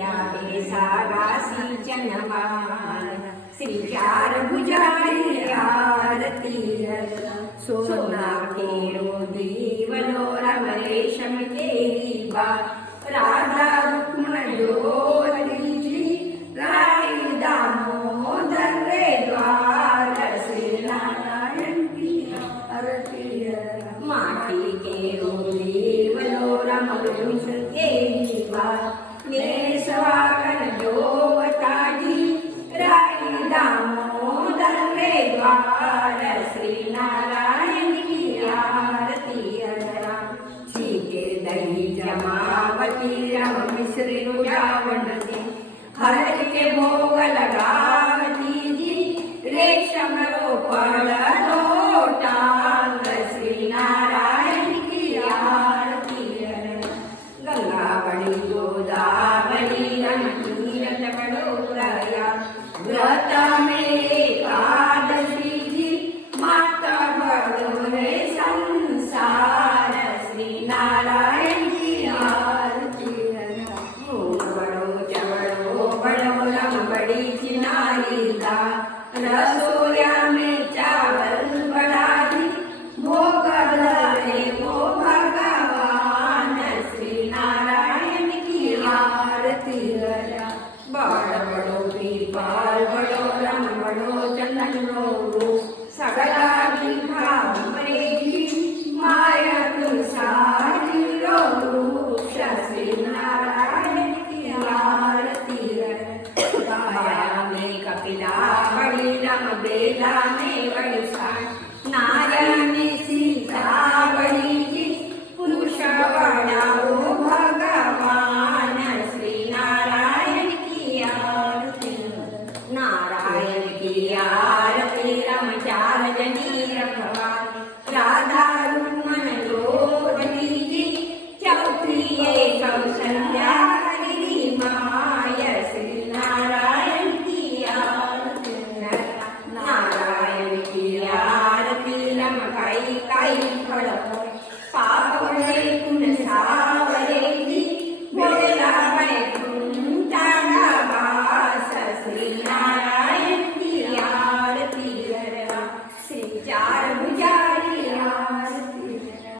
गावे सारा सिंचनमान श्री चार भुजारी आरती सोना केरो दीवलो रम रेशम केरी बा राधा रुक्मण ज्योति जी राई दामोदर रे द्वार श्री नारायण की आरती माटी केरो दीवलो रम रेशम केरी बा स्वागन जोताजी राई दामोदर रे द्वार श्री नारायण की आरती अरा छीके दही जमावती रम मिश्री रावण जी हर के भोग लगावती जी रेशम रोपण लोटांग श्री नारायण की आरती अरा गंगा बड़ी गोदावरी रम तीरथ बड़ो प्रया व्रत में एकादशी जी माता बड़ो रे संसार श्री नारायण की आरती बड़ो चबड़ो बड़ो रम बड़ी चिनारी दा रसोया में चावल बड़ा जी भोग धरे वो भगवान श्री नारायण की आरती बड़ बड़ो पीपाल बड़ो रम बड़ो चंदन रो सगला बिखा जी माया तुलसारी रो श्री नारायण की आरती काया में कपिला बड़ी रम बेला में बड़ी नारायण सीता बड़ी जी पुरुष बड़ाओ भगवान श्री नारायण की आरती नारायण की